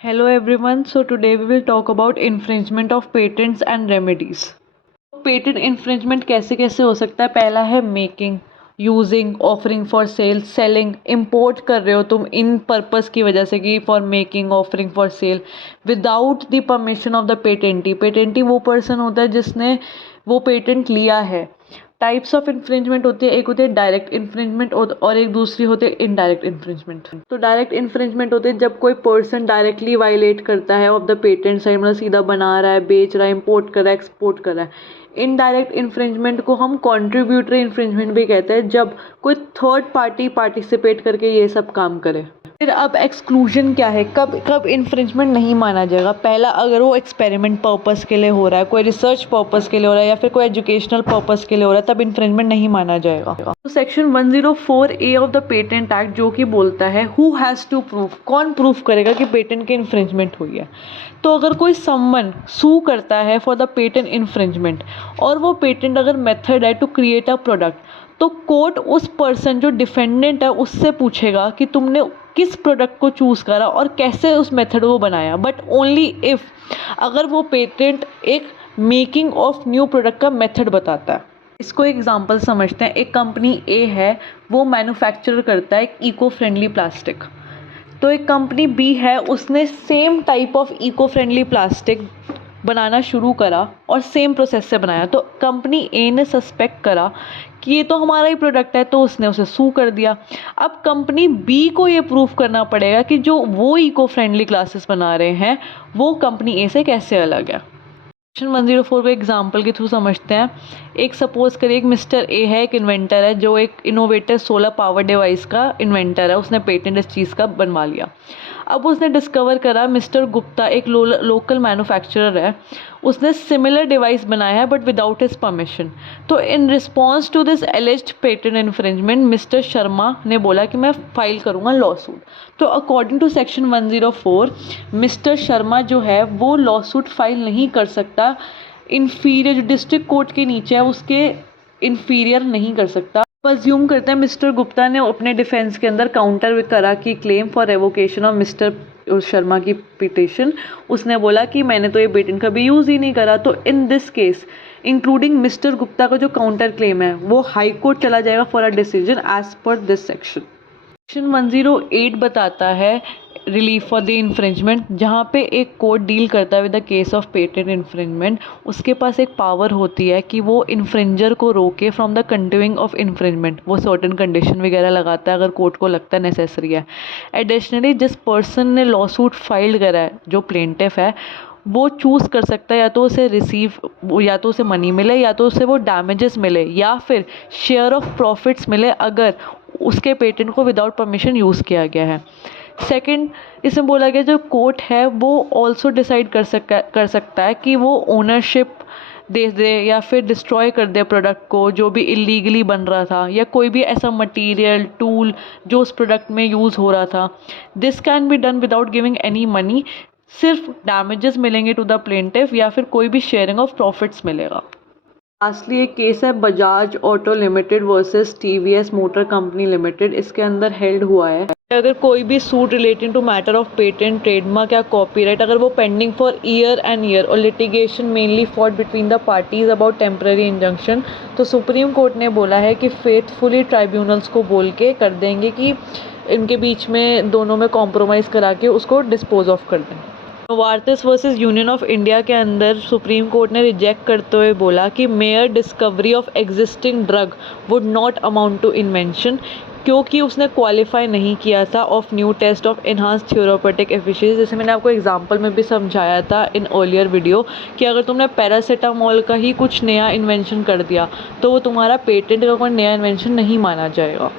Hello everyone, so today we will talk about infringement of patents and remedies. Patent infringement कैसे कैसे हो सकता है। पहला है making, using, offering for cell, selling. Import कर रहे हो तुम इन पर्पस की वजह से कि for making, offering for sale without the permission of the patentee. Patentee वो पर्सन होता है जिसने वो पेटेंट लिया है। टाइप्स ऑफ इन्फ्रिंजमेंट होती है, एक होती है डायरेक्ट इन्फ्रिंजमेंट और एक दूसरी होती है इनडायरेक्ट इन्फ्रिंजमेंट। तो डायरेक्ट इन्फ्रिंजमेंट होते हैं जब कोई पर्सन डायरेक्टली वायलेट करता है ऑफ द पेटेंट साइड, मतलब सीधा बना रहा है, बेच रहा है, इम्पोर्ट कर रहा है, एक्सपोर्ट कर रहा है। इनडायरेक्ट इन्फ्रिंजमेंट को हम कॉन्ट्रीब्यूटरी इन्फ्रिंजमेंट भी कहते हैं, जब कोई थर्ड पार्टी पार्टिसिपेट करके ये सब काम करे। फिर अब एक्सक्लूजन क्या है, कब कब इन्फ्रिंजमेंट नहीं माना जाएगा। पहला, अगर वो एक्सपेरिमेंट पर्पस के लिए हो रहा है, कोई रिसर्च पर्पस के लिए हो रहा है या फिर कोई एजुकेशनल पर्पस के लिए हो रहा है, तब इन्फ्रिंजमेंट नहीं माना जाएगा। तो section 104A of the patent act जो कि बोलता है हु हैज़ टू प्रूव, कौन प्रूफ करेगा कि पेटेंट की इन्फ्रिंजमेंट हुई है। तो अगर कोई समवन सू करता है फॉर द पेटेंट इन्फ्रिंजमेंट और वो पेटेंट अगर मेथड है टू क्रिएट अ प्रोडक्ट, तो कोर्ट उस पर्सन जो डिफेंडेंट है उससे पूछेगा कि तुमने किस प्रोडक्ट को चूज़ करा और कैसे उस मेथड को बनाया, बट ओनली इफ़ अगर वो पेटेंट एक मेकिंग ऑफ न्यू प्रोडक्ट का मेथड बताता है। इसको एग्जांपल समझते हैं। एक कंपनी ए है, वो मैन्युफैक्चर करता है एक इको फ्रेंडली प्लास्टिक। तो एक कंपनी बी है, उसने same type of eco friendly plastic बनाना शुरू करा और सेम प्रोसेस से बनाया। तो कंपनी ए ने सस्पेक्ट करा कि ये तो हमारा ही प्रोडक्ट है, तो उसने उसे सू कर दिया। अब कंपनी बी को ये प्रूफ करना पड़ेगा कि जो वो इको फ्रेंडली ग्लासेस बना रहे हैं वो कंपनी ए से कैसे अलग है। सेक्शन 104 को एग्जाम्पल के थ्रू समझते हैं। एक सपोज करिए एक मिस्टर ए है, एक इन्वेंटर है जो एक इनोवेटिव सोलर पावर डिवाइस का इन्वेंटर है। उसने पेटेंट इस चीज़ का बनवा लिया। अब उसने डिस्कवर करा मिस्टर गुप्ता एक लोकल मैन्युफैक्चरर है, उसने सिमिलर डिवाइस बनाया है बट विदाउट हिज परमिशन। तो in response to this alleged patent infringement mister Sharma ने बोला कि मैं फाइल करूँगा लॉ सूट। तो according to section 104 mister Sharma जो है वो लॉ सूट फाइल नहीं कर सकता। इन्फीरियर जो डिस्ट्रिक्ट कोर्ट के नीचे है उसके इन्फीरियर नहीं कर सकता। अज्यूम करते हैं मिस्टर गुप्ता ने अपने डिफेंस के अंदर काउंटर करा कि claim for revocation of mister Sharma की पिटिशन। उसने बोला कि मैंने तो ये पेटेंट कभी यूज़ ही नहीं करा। तो in this case including mister Gupta का जो काउंटर क्लेम है वो हाई कोर्ट चला जाएगा for a decision as per this section. Section 108 बताता है रिलीफ फॉर द इन्फ्रिंजमेंट, जहाँ पे एक कोर्ट डील करता है with the case of patent infringement. उसके पास एक पावर होती है कि वो इन्फ्रिंजर को रोके from the continuing of infringement. वो सर्टेन कंडीशन वगैरह लगाता है अगर कोर्ट को लगता है नेसेसरी है। एडिशनली जिस पर्सन ने लॉ सूट फाइल करा है, जो प्लेंटिफ है, वो चूज़ कर सकता है या तो उसे रिसीव, या तो उसे मनी मिले या तो उसे वो डैमेजेस मिले या फिर शेयर ऑफ प्रॉफिट्स मिले अगर उसके पेटेंट को विदाउट परमिशन यूज़ किया गया है। सेकंड, इसमें बोला गया जो कोर्ट है वो ऑल्सो डिसाइड कर सकता है कि वो ओनरशिप दे दे या फिर डिस्ट्रॉय कर दे प्रोडक्ट को जो भी इलीगली बन रहा था, या कोई भी ऐसा मटेरियल टूल जो उस प्रोडक्ट में यूज़ हो रहा था। This can be done without giving any money. सिर्फ डैमेजेस मिलेंगे टू द प्लेंटिफ या फिर कोई भी शेयरिंग ऑफ प्रॉफिट्स मिलेगा। लास्टली एक केस है Bajaj auto limited versus TVS motor company limited. इसके अंदर हेल्ड हुआ है अगर कोई भी suit relating to matter of patent, trademark या कॉपीराइट अगर वो pending for year and year और litigation mainly fought between the parties about temporary injunction, तो सुप्रीम कोर्ट ने बोला है कि फेथफुली ट्राइब्यूनल्स को बोल के कर देंगे कि इनके बीच में दोनों में कॉम्प्रोमाइज़ करा के उसको डिस्पोज ऑफ कर दें। Novartis versus union of India के अंदर सुप्रीम कोर्ट ने रिजेक्ट करते हुए बोला कि mere discovery of existing drug would not amount to invention, क्योंकि उसने क्वालिफाई नहीं किया था of new test of enhance theoretic efficiency. जैसे मैंने आपको एग्जांपल में भी समझाया था इन अर्लियर वीडियो कि अगर तुमने पैरासीटामोल का ही कुछ नया इन्वेंशन कर दिया तो वो तुम्हारा पेटेंट का कोई नया इन्वेंशन नहीं माना जाएगा।